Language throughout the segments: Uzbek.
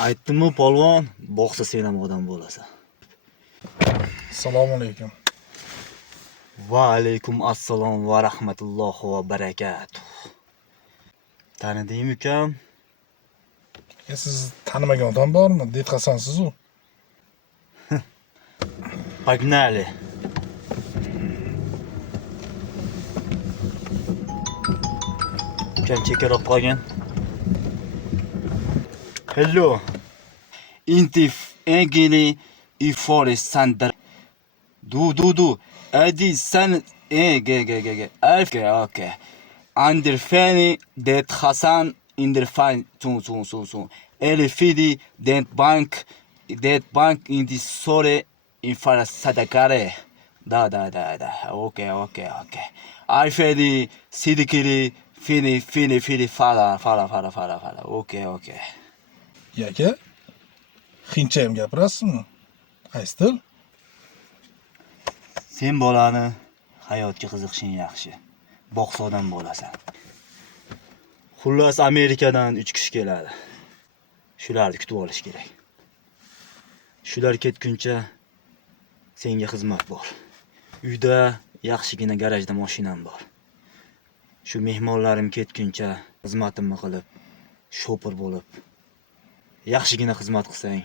Aytdimmi polvon, boqsa sen ham odam bo'lasan. Assalomu alaykum. Va alaykum assalom va rahmatullohi va barakatuh. Tanidingmi ukam? Siz tanimagan odam bormi? Deb Hasansiz u. Pagnali. Ukam chekaroq qolgan. Hello. Intif engeli ifore sandar. Du. Adi san ge. Okay. Under feni det Hasan in der fine so. Elfidi det bank in the sore in fara sadakare. Da. Okay. Alfedi sidikiri fini fara. Okay. Yaka. Xincha ham gapirasizmi? Qaysi til? Sen bolani hayotga qiziqishing yaxshi. Boqsa odam bo'lasan. Xullas Amerikadan 3 kishi keladi. Shularni kutib olish kerak. Shular ketguncha senga xizmat bor. Uyda yaxshigina garajda mashinam bor. Shu mehmonlarim ketguncha xizmatimni qilib, shopir bo'lib, yaxshigina xizmat qilsang,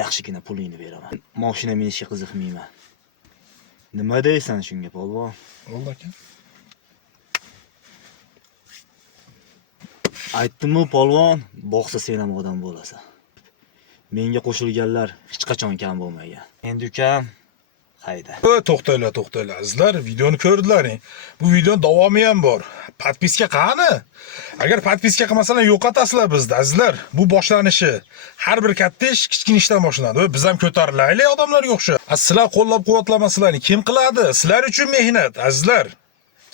yaxshigina pulingni beraman. Mashina minishga qiziqmayman. Nima deysan shunga polvon? Bo'ldi aka. Aytdimmi polvon, boqsa sen ham odam bo'lasan. Menga qo'shilganlar hech qachon kam bo'lmagan. Endi ukam, hayda. To'xtanglar. Azizlar, videoni ko'rdilaring. Bu videoning davomi ham bor. Podpiska qani? Agar podpiska qilmasalar yo'qotasizlar bizni, azizlar. Bu boshlanishi. Har bir katta ish kichkina ishdan boshlanadi. Va biz ham ko'tarilaylik odamlarga o'xshab. Sizlar qo'llab-quvvatlamasalaring kim qiladi? Sizlar uchun mehnat, azizlar.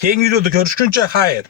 Keyingi videoda ko'rishguncha xayr.